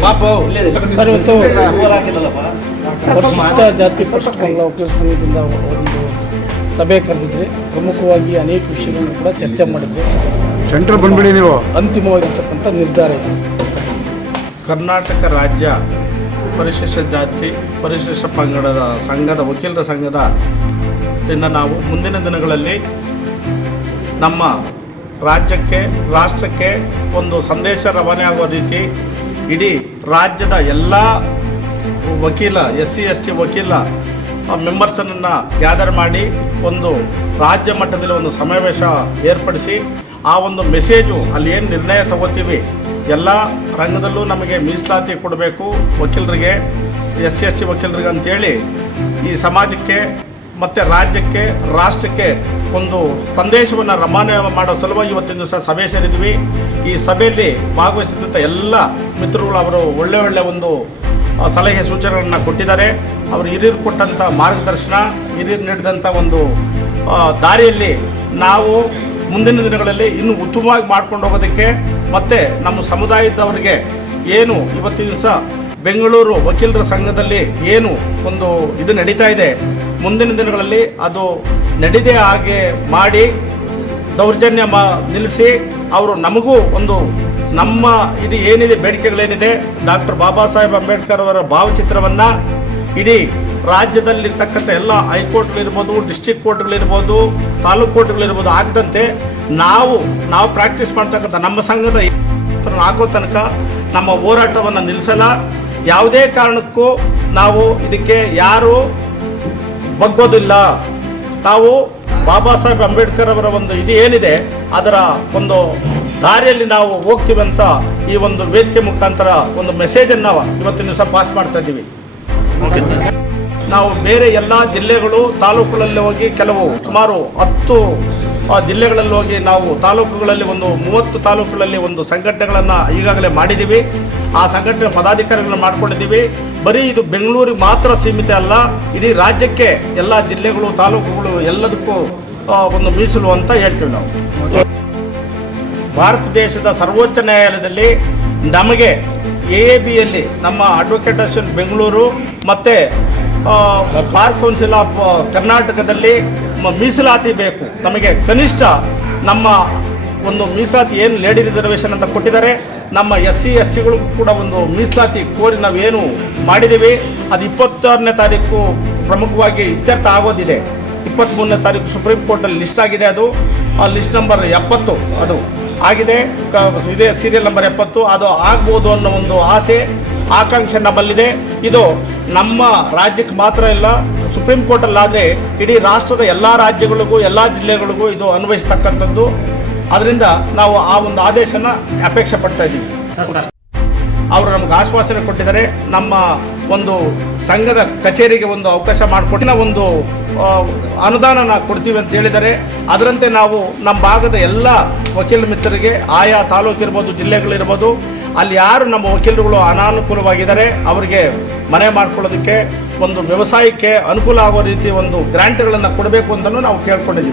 Sir, ಇವತ್ತು ಪರಿಶಿಷ್ಟ ಜಾತಿ ಪರಿಶಿಷ್ಟ ವಕೀಲರ ಸಂಘದಿಂದ ಒಂದು ಸಭೆ ಕರೆದಿದ್ರಿ. ಪ್ರಮುಖವಾಗಿ ಅನೇಕ ವಿಷಯಗಳನ್ನು ಕೂಡ ಚರ್ಚೆ ಮಾಡಿದ್ರಿ. ಸೆಂಟ್ರಲ್ ಬಂದ್ಬಿಡಿ ನೀವು. ಅಂತಿಮವಾಗಿರ್ತಕ್ಕಂಥ ನಿರ್ಧಾರ ಇದೆ. ಕರ್ನಾಟಕ ರಾಜ್ಯ ಪರಿಶಿಷ್ಟ ಜಾತಿ ಪರಿಶಿಷ್ಟ ಪಂಗಡದ ಸಂಘದ ವಕೀಲರ ಸಂಘದಿಂದ ನಾವು ಮುಂದಿನ ದಿನಗಳಲ್ಲಿ ನಮ್ಮ ರಾಜ್ಯಕ್ಕೆ ರಾಷ್ಟ್ರಕ್ಕೆ ಒಂದು ಸಂದೇಶ ರವಾನೆ ಆಗುವ ರೀತಿ ಇಡೀ ರಾಜ್ಯದ ಎಲ್ಲ ವಕೀಲ SC ST ವಕೀಲ ಮೆಂಬರ್ಸನ್ನು ಗ್ಯಾದರ್ ಮಾಡಿ ಒಂದು ರಾಜ್ಯ ಮಟ್ಟದಲ್ಲಿ ಒಂದು ಸಮಾವೇಶ ಏರ್ಪಡಿಸಿ ಆ ಒಂದು ಮೆಸೇಜು ಅಲ್ಲಿ ಏನು ನಿರ್ಣಯ ತಗೋತೀವಿ ಎಲ್ಲ ರಂಗದಲ್ಲೂ ನಮಗೆ ಮೀಸಲಾತಿ ಕೊಡಬೇಕು ವಕೀಲರಿಗೆ SC ST ವಕೀಲರಿಗೆ ಅಂಥೇಳಿ ಈ ಸಮಾಜಕ್ಕೆ ಮತ್ತು ರಾಜ್ಯಕ್ಕೆ ರಾಷ್ಟ್ರಕ್ಕೆ ಒಂದು ಸಂದೇಶವನ್ನು ರವಾನೆ ಮಾಡೋ ಸಲುವಾಗಿ ಇವತ್ತಿನ ದಿವಸ ಸಭೆ ಸೇರಿದ್ವಿ. ಈ ಸಭೆಯಲ್ಲಿ ಭಾಗವಹಿಸಿದಂಥ ಎಲ್ಲ ಮಿತ್ರಗಳು ಅವರು ಒಳ್ಳೆ ಒಂದು ಸಲಹೆ ಸೂಚನೆಗಳನ್ನು ಕೊಟ್ಟಿದ್ದಾರೆ. ಅವರು ಹಿರಿಯರು ಕೊಟ್ಟಂಥ ಮಾರ್ಗದರ್ಶನ, ಹಿರಿಯರು ನೀಡಿದಂಥ ಒಂದು ದಾರಿಯಲ್ಲಿ ನಾವು ಮುಂದಿನ ದಿನಗಳಲ್ಲಿ ಇನ್ನೂ ಉತ್ತಮವಾಗಿ ಮಾಡ್ಕೊಂಡು ಹೋಗೋದಕ್ಕೆ ಮತ್ತು ನಮ್ಮ ಸಮುದಾಯದವರಿಗೆ ಏನು ಇವತ್ತಿನ ದಿವಸ ಬೆಂಗಳೂರು ವಕೀಲರ ಸಂಘದಲ್ಲಿ ಏನು ಒಂದು ಇದು ನಡೀತಾ ಇದೆ, ಮುಂದಿನ ದಿನಗಳಲ್ಲಿ ಅದು ನಡೀದೇ ಹಾಗೆ ಮಾಡಿ ದೌರ್ಜನ್ಯ ನಿಲ್ಲಿಸಿ ಅವರು ನಮಗೂ ಒಂದು ನಮ್ಮ ಇದು ಏನಿದೆ ಬೇಡಿಕೆಗಳೇನಿದೆ ಡಾಕ್ಟರ್ ಬಾಬಾ ಸಾಹೇಬ್ ಅಂಬೇಡ್ಕರ್ ಅವರ ಭಾವಚಿತ್ರವನ್ನು ಇಡೀ ರಾಜ್ಯದಲ್ಲಿರ್ತಕ್ಕಂಥ ಎಲ್ಲ ಹೈಕೋರ್ಟ್ಗಳಿರ್ಬೋದು, ಡಿಸ್ಟ್ರಿಕ್ಟ್ ಕೋರ್ಟ್ಗಳಿರ್ಬೋದು, ತಾಲೂಕು ಕೋರ್ಟ್ಗಳಿರ್ಬೋದು ಆಗದಂತೆ ನಾವು ಪ್ರಾಕ್ಟೀಸ್ ಮಾಡ್ತಕ್ಕಂಥ ನಮ್ಮ ಸಂಘದ ಹಾಕೋ ತನಕ ನಮ್ಮ ಹೋರಾಟವನ್ನು ನಿಲ್ಲಿಸಲ್ಲ. ಯಾವುದೇ ಕಾರಣಕ್ಕೂ ನಾವು ಇದಕ್ಕೆ ಯಾರು ಬಗ್ಗೋದಿಲ್ಲ. ನಾವು ಬಾಬಾ ಸಾಹೇಬ್ ಅಂಬೇಡ್ಕರ್ ಅವರ ಒಂದು ಇದು ಏನಿದೆ ಅದರ ಒಂದು ದಾರಿಯಲ್ಲಿ ನಾವು ಹೋಗ್ತೀವಿ ಅಂತ ಈ ಒಂದು ವೇದಿಕೆ ಮುಖಾಂತರ ಒಂದು ಮೆಸೇಜನ್ನು ಇವತ್ತಿನ ದಿವಸ ಪಾಸ್ ಮಾಡ್ತಾ ಇದ್ದೀವಿ. Okay sir. ನಾವು ಬೇರೆ ಎಲ್ಲ ಜಿಲ್ಲೆಗಳು ತಾಲೂಕುಗಳಲ್ಲಿ ಹೋಗಿ ಕೆಲವು ಸುಮಾರು 10 ಜಿಲ್ಲೆಗಳಲ್ಲಿ ಹೋಗಿ ನಾವು ತಾಲೂಕುಗಳಲ್ಲಿ ಒಂದು 30 ತಾಲೂಕುಗಳಲ್ಲಿ ಒಂದು ಸಂಘಟನೆಗಳನ್ನು ಈಗಾಗಲೇ ಮಾಡಿದ್ದೀವಿ. ಆ ಸಂಘಟನೆ ಪದಾಧಿಕಾರಿಗಳನ್ನು ಮಾಡ್ಕೊಂಡಿದ್ದೀವಿ. ಬರೀ ಇದು ಬೆಂಗಳೂರಿಗೆ ಮಾತ್ರ ಸೀಮಿತ ಅಲ್ಲ, ಇಡೀ ರಾಜ್ಯಕ್ಕೆ ಎಲ್ಲ ಜಿಲ್ಲೆಗಳು ತಾಲೂಕುಗಳು ಎಲ್ಲದಕ್ಕೂ ಒಂದು ಮೀಸಲು ಅಂತ ಹೇಳ್ತೀವಿ ನಾವು. ಭಾರತ ದೇಶದ ಸರ್ವೋಚ್ಚ ನ್ಯಾಯಾಲಯದಲ್ಲಿ ನಮಗೆ AABಯಲ್ಲಿ ನಮ್ಮ ಅಡ್ವೊಕೇಟ್ ಅಸೋಸಿಯೇಷನ್ ಬೆಂಗಳೂರು ಮತ್ತು ಬಾರ್ ಕೌನ್ಸಿಲ್ ಆಫ್ ಕರ್ನಾಟಕದಲ್ಲಿ ಮೀಸಲಾತಿ ಬೇಕು. ನಮಗೆ ಕನಿಷ್ಠ ನಮ್ಮ ಒಂದು ಮೀಸಲಾತಿ ಏನು ಲೇಡಿ ರಿಸರ್ವೇಷನ್ ಅಂತ ಕೊಟ್ಟಿದ್ದಾರೆ, ನಮ್ಮ SC STಗಳು ಕೂಡ ಒಂದು ಮೀಸಲಾತಿ ಕೋರಿ ನಾವೇನು ಮಾಡಿದ್ದೀವಿ ಅದು 26ನೇ ತಾರೀಕು ಪ್ರಮುಖವಾಗಿ ಇತ್ಯರ್ಥ ಆಗೋದಿದೆ. 23ನೇ ತಾರೀಕು ಸುಪ್ರೀಂ ಕೋರ್ಟಲ್ಲಿ ಲಿಸ್ಟ್ ಆಗಿದೆ. ಅದು ಆ ಲಿಸ್ಟ್ ನಂಬರ್ 70 ಅದು ಆಗಿದೆ, ಇದೇ ಸೀರಿಯಲ್ ನಂಬರ್ 70. ಅದು ಆಗ್ಬೋದು ಅನ್ನೋ ಒಂದು ಆಸೆ ಆಕಾಂಕ್ಷೆ ನಮ್ಮಲ್ಲಿದೆ. ಇದು ನಮ್ಮ ರಾಜ್ಯಕ್ಕೆ ಮಾತ್ರ ಇಲ್ಲ, ಸುಪ್ರೀಂ ಕೋರ್ಟಲ್ಲಾದರೆ ಇಡೀ ರಾಷ್ಟ್ರದ ಎಲ್ಲ ರಾಜ್ಯಗಳಿಗೂ ಎಲ್ಲ ಜಿಲ್ಲೆಗಳಿಗೂ ಇದು ಅನ್ವಯಿಸ್ತಕ್ಕಂಥದ್ದು. ಅದರಿಂದ ನಾವು ಆ ಒಂದು ಆದೇಶನ ಅಪೇಕ್ಷೆ ಪಡ್ತಾ ಇದ್ದೀವಿ. ಅವರು ನಮ್ಗೆ ಆಶ್ವಾಸನೆ ಕೊಟ್ಟಿದ್ದಾರೆ. ನಮ್ಮ ಒಂದು ಸಂಘದ ಕಚೇರಿಗೆ ಒಂದು ಅವಕಾಶ ಮಾಡಿಕೊಟ್ಟಿನ ಒಂದು ಅನುದಾನ ಕೊಡ್ತೀವಿ ಅಂತ ಹೇಳಿದ್ದಾರೆ. ಅದರಂತೆ ನಾವು ನಮ್ಮ ಭಾಗದ ಎಲ್ಲ ವಕೀಲ ಮಿತ್ರರಿಗೆ ಆಯಾ ತಾಲೂಕಿರ್ಬೋದು, ಜಿಲ್ಲೆಗಳಿರ್ಬೋದು, ಅಲ್ಲಿ ಯಾರು ನಮ್ಮ ವಕೀಲರುಗಳು ಅನಾನುಕೂಲವಾಗಿದ್ದಾರೆ ಅವರಿಗೆ ಮನೆ ಮಾಡ್ಕೊಳ್ಳೋದಕ್ಕೆ ಒಂದು ವ್ಯವಸಾಯಕ್ಕೆ ಅನುಕೂಲ ಆಗೋ ರೀತಿ ಒಂದು ಗ್ರಾಂಟ್ಗಳನ್ನು ಕೊಡಬೇಕು ಅಂತಲೂ ನಾವು ಕೇಳ್ಕೊಂಡಿದ್ದೀವಿ.